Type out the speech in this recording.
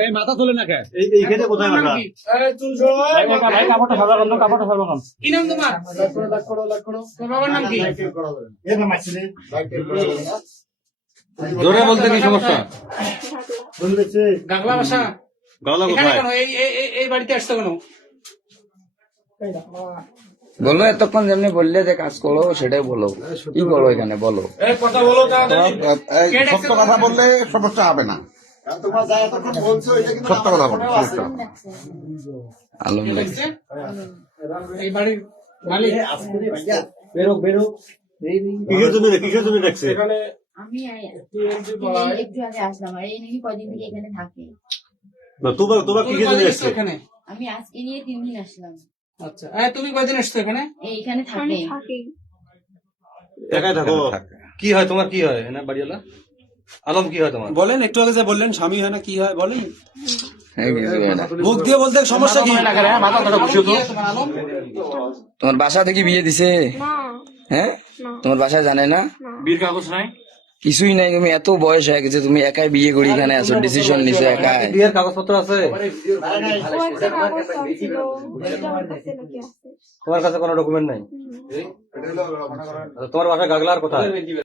এই মাথা তোলে না কে? এইখানে কোথায় বাসা? ভাই কাপড়টা সরবাগান তো, কাপড়টা সরবাগান। কি নাম তোমার? তোর বাবার নাম কি? জোরে বলতে কি সমস্যা? গাগলা বাসা। গলা এখানে কোথায়? কেন? এই বাড়িতে আসছো কেন? বলো এতক্ষণ যেমনি বললে যে কাজ করো সেটাই বলো, কি করো এখানে বলো। কথা বলো তাড়াতাড়ি। সত্য কথা বললে সমস্যা হবে না, সত্য কথা বলো, সমস্যা হবে না। আলম ভাই দেখছে? এই বাড়ির মালিক। কিসের জন্য দেখছে? আমি একটু আগে আসলাম, আর এই নাকি কদিন থেকে এখানে থাকে। তোমার তুমি কিসের জন্য কয়দিন দেখছে? এসছো এখানে? আমি আজকে নিয়ে 3 দিন আসলাম। আচ্ছা, তুমি কয়দিন এসছো এখানে? এইখানে থাকে। একাই থাকো? কি হয় তোমার, কি হয় না বাড়িওয়ালা? আলম কি হয় তোমার? বলেন, একটু আগে যে বললেন স্বামী হয় না, কি হয় বলেন? হ্যাঁ, কিছু হয় না। মুখ দিয়ে বলতে সমস্যা কি? মাথা ধরা বসিও তো। তোমার আলম? তোমার বাসা থেকে বিয়ে দিছে? হ্যাঁ, তোমার বাসায় জানে না? বীর কাগজ নাই? কিছুই নাই, তুমি এত বয়স হয়ে গেছে, তুমি একাই বিয়ে করি এখানে আছো, ডিসিশন নিছো একাই। বিয়ের কাগজপত্র আছে? তোমার কাছে কোনো ডকুমেন্ট নাই? তোমার বাসা গাগলার কোথায়?